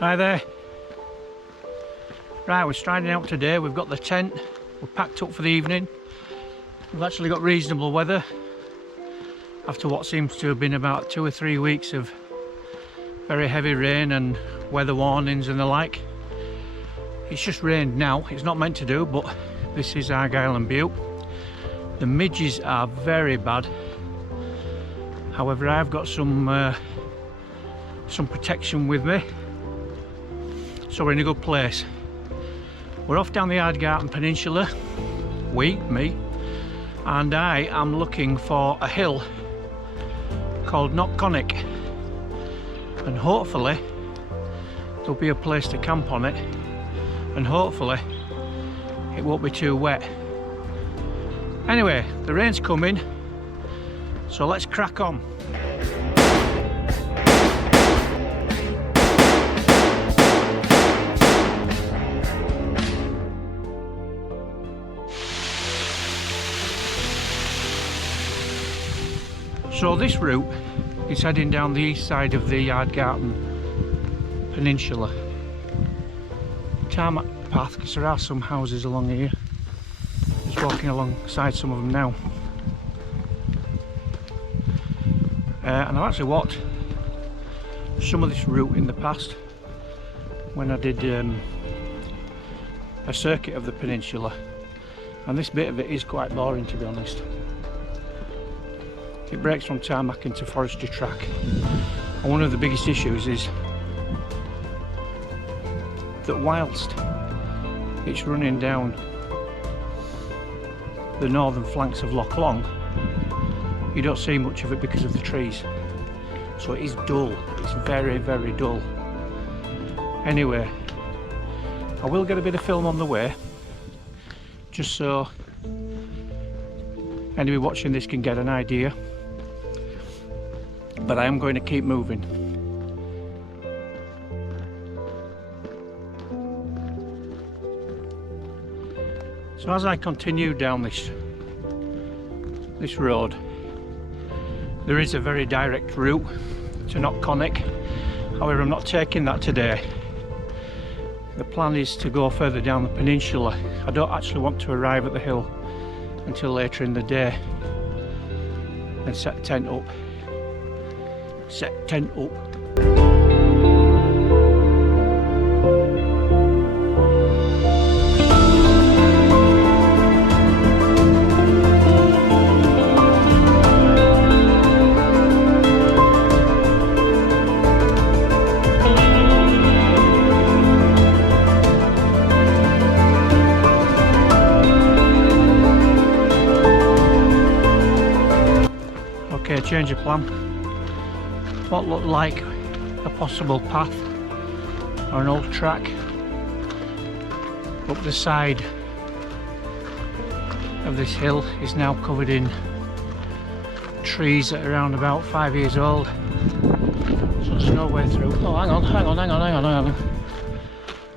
Hi there. Right, we're striding out today. We've got the tent, we're packed up for the evening. We've actually got reasonable weather after what seems to have been about 2 or 3 weeks of very heavy rain and weather warnings and the like. It's just rained now. It's not meant to do, but this is Argyll and Bute. The midges are very bad. However, I've got some protection with me, so we're in a good place. We're off down the Ardgarten Peninsula, me, and I am looking for a hill called Cnoc Coinnich, and hopefully there'll be a place to camp on it, and hopefully it won't be too wet. Anyway, the rain's coming, so let's crack on. So this route is heading down the east side of the Ardgarten Peninsula. Tarmac path, because there are some houses along here. Just walking alongside some of them now. And I've actually walked some of this route in the past when I did a circuit of the peninsula, and this bit of it is quite boring, to be honest. It breaks from tarmac into forestry track, and one of the biggest issues is that whilst it's running down the northern flanks of Loch Long, you don't see much of it because of the trees, so it is dull. It's very, very dull. Anyway, I will get a bit of film on the way, just so anybody watching this can get an idea, but I am going to keep moving. So as I continue down this road, there is a very direct route to Cnoc Coinnich. However, I'm not taking that today. The plan is to go further down the peninsula. I don't actually want to arrive at the hill until later in the day and set tent up. Okay, change of plan. What looked like a possible path or an old track up the side of this hill is now covered in trees that are around about 5 years old, so there's no way through. Oh, hang on,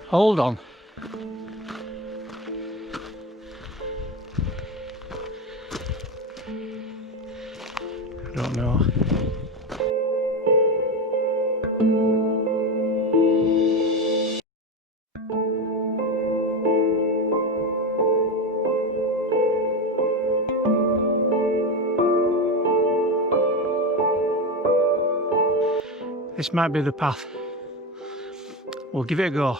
hold on. I don't know. This might be the path. We'll give it a go.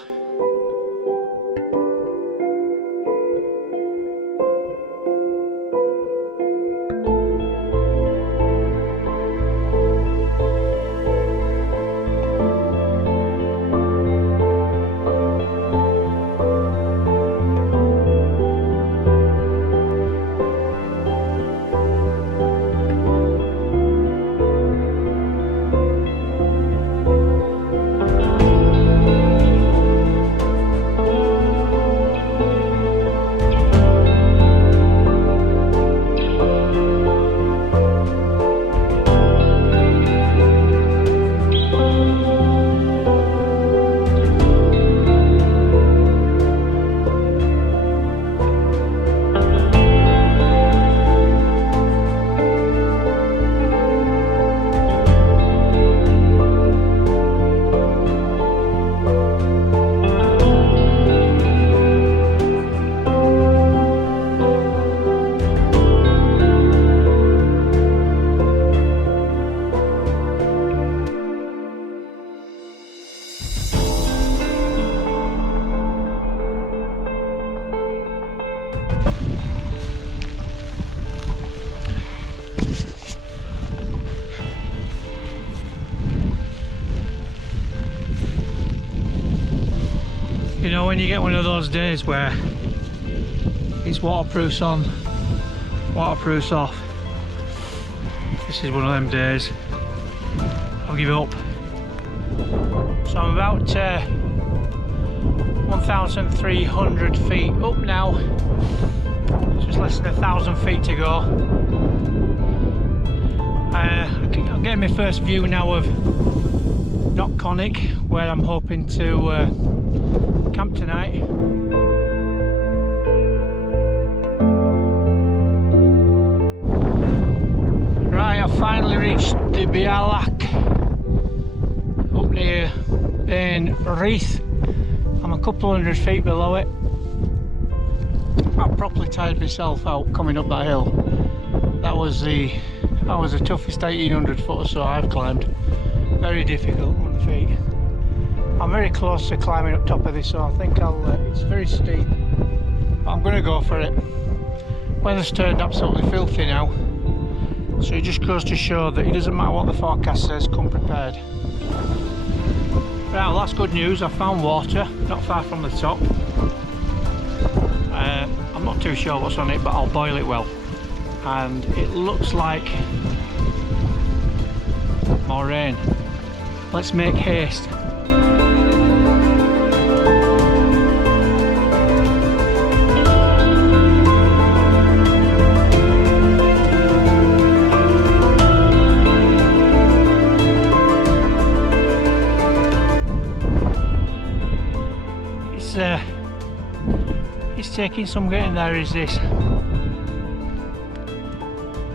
You know, when you get one of those days where it's waterproofs on, waterproofs off, this is one of them days. I'll give it up. So I'm about 1,300 feet up now. Just less than 1,000 feet to go. I'm getting my first view now of Cnoc Coinnich, where I'm hoping to camp tonight. Right, I've finally reached the Bialak up near Ben Reith. I'm a couple hundred feet below it. I properly tired myself out coming up that hill. That was the toughest 1,800 foot or so I've climbed. Very difficult on the feet. I'm very close to climbing up top of this, so I think it's very steep, but I'm going to go for it. Weather's turned absolutely filthy now, so it just goes to show that it doesn't matter what the forecast says, come prepared. Right, well, that's good news. I found water not far from the top. I'm not too sure what's on it, but I'll boil it well. And it looks like more rain. Let's make haste. It's taking some getting there, is this.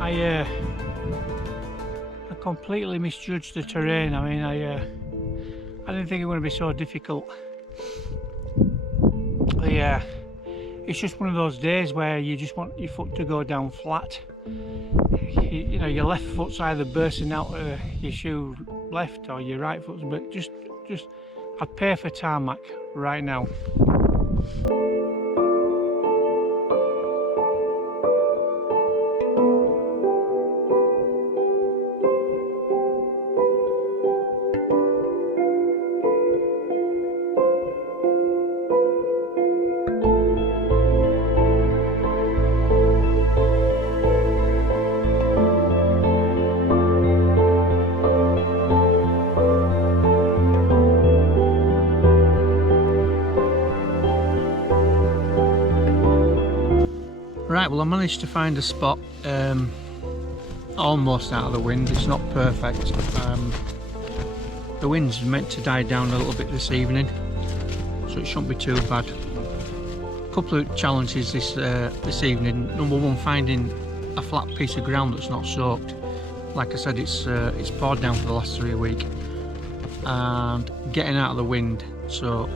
I completely misjudged the terrain. I mean, I didn't think it would be so difficult. Yeah, it's just one of those days where you just want your foot to go down flat. You know, your left foot's either bursting out of your shoe left or your right foot's, but just I'd pay for tarmac right now. Right, well, I managed to find a spot almost out of the wind. It's not perfect. The wind's meant to die down a little bit this evening, so it shouldn't be too bad. A couple of challenges this evening. Number one, finding a flat piece of ground that's not soaked. Like I said, it's poured down for the last 3 weeks, and getting out of the wind. So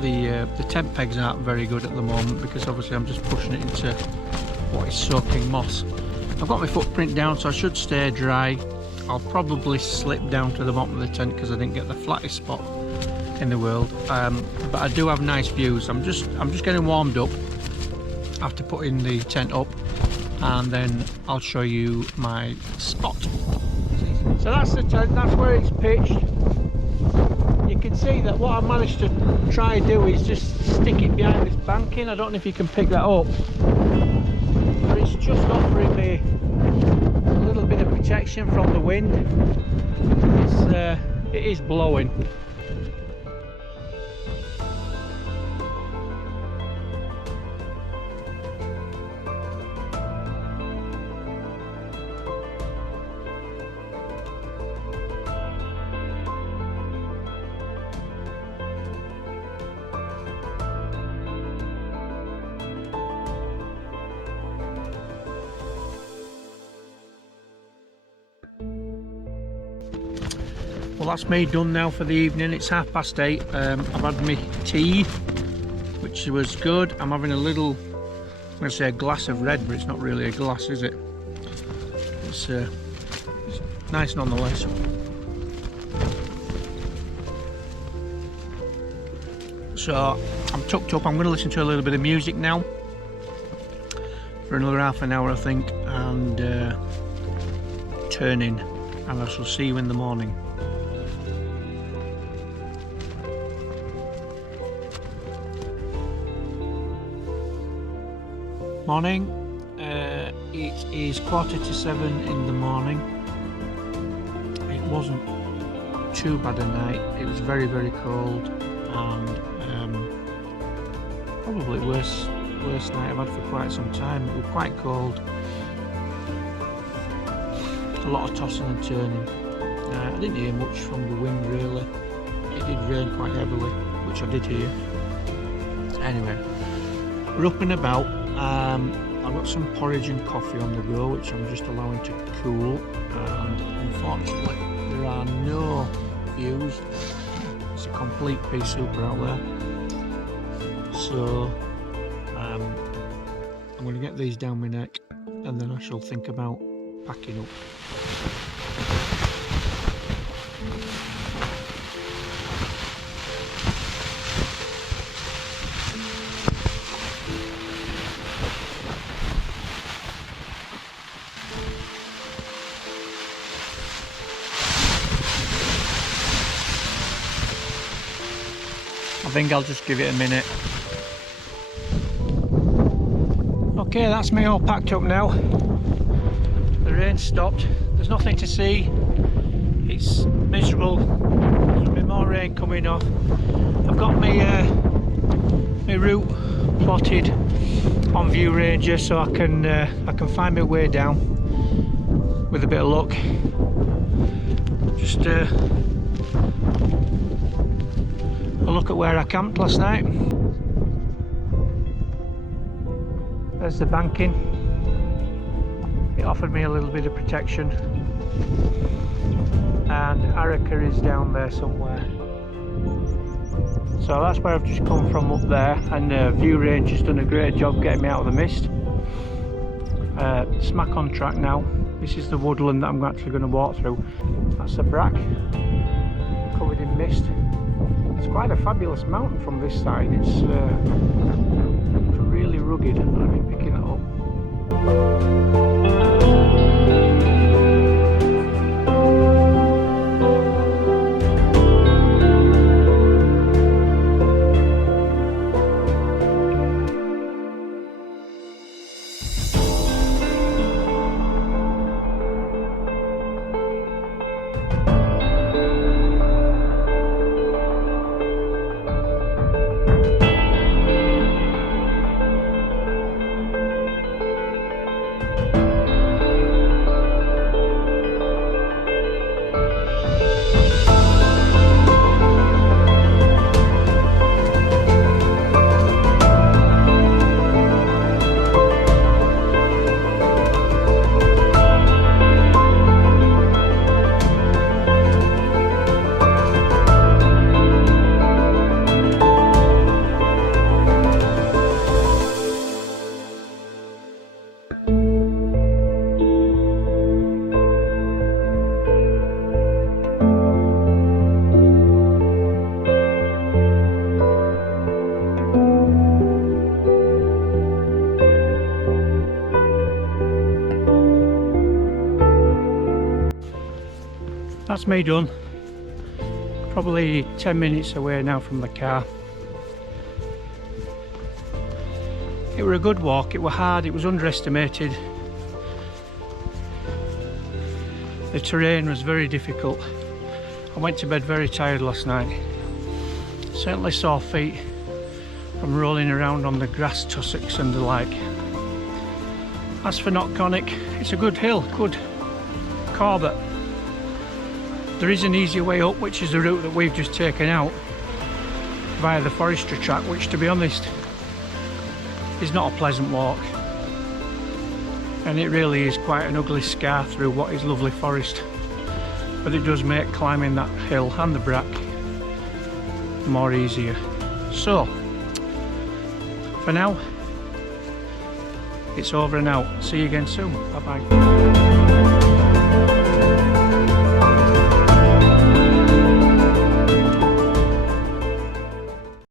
the tent pegs aren't very good at the moment, because obviously I'm just pushing it into what is soaking moss. I've got my footprint down, so I should stay dry. I'll probably slip down to the bottom of the tent because I didn't get the flattest spot in the world, but I do have nice views. I'm just getting warmed up after putting the tent up, and then I'll show you my spot. So that's the tent, that's where it's pitched. You can see that what I managed to try and do is just stick it behind this banking. I don't know if you can pick that up, but it's just offering me a little bit of protection from the wind. It is blowing. Well, that's me done now for the evening. It's 8:30. I've had my tea, which was good. I'm having a little, I'm going to say a glass of red, but it's not really a glass, is it? It's nice nonetheless. So I'm tucked up. I'm going to listen to a little bit of music now for another half an hour, I think, and turn in, and I shall see you in the morning. Morning. It is 6:45 in the morning. It wasn't too bad a night. It was very, very cold, and probably worst night I've had for quite some time. It was quite cold. A lot of tossing and turning. I didn't hear much from the wind really. It did rain quite heavily, which I did hear. Anyway, we're up and about. I've got some porridge and coffee on the go, which I'm just allowing to cool, and unfortunately there are no views. It's a complete pea super out there. So I'm going to get these down my neck, and then I shall think about packing up. I think I'll just give it a minute. Okay, that's me all packed up now. The rain stopped. There's nothing to see. It's miserable. There's a bit more rain coming off. I've got my route plotted on View Ranger, so I can find my way down with a bit of luck. Just a look at where I camped last night. There's the banking. It offered me a little bit of protection, and Ardgarten is down there somewhere. So that's where I've just come from, up there, and View Range has done a great job getting me out of the mist. Smack on track now. This is the woodland that I'm actually going to walk through. That's the brack, covered in mist. It's quite a fabulous mountain from this side. It's really rugged, and I've been picking it up. That's me done. Probably 10 minutes away now from the car. It were a good walk. It were hard. It was underestimated. The terrain was very difficult. I went to bed very tired last night. Certainly sore feet from rolling around on the grass tussocks and the like. As for Cnoc Coinnich, it's a good hill, good corbett. There is an easier way up, which is the route that we've just taken out via the forestry track, which, to be honest, is not a pleasant walk, and it really is quite an ugly scar through what is lovely forest, but it does make climbing that hill and the brack more easier. So for now, it's over and out. See you again soon. Bye bye.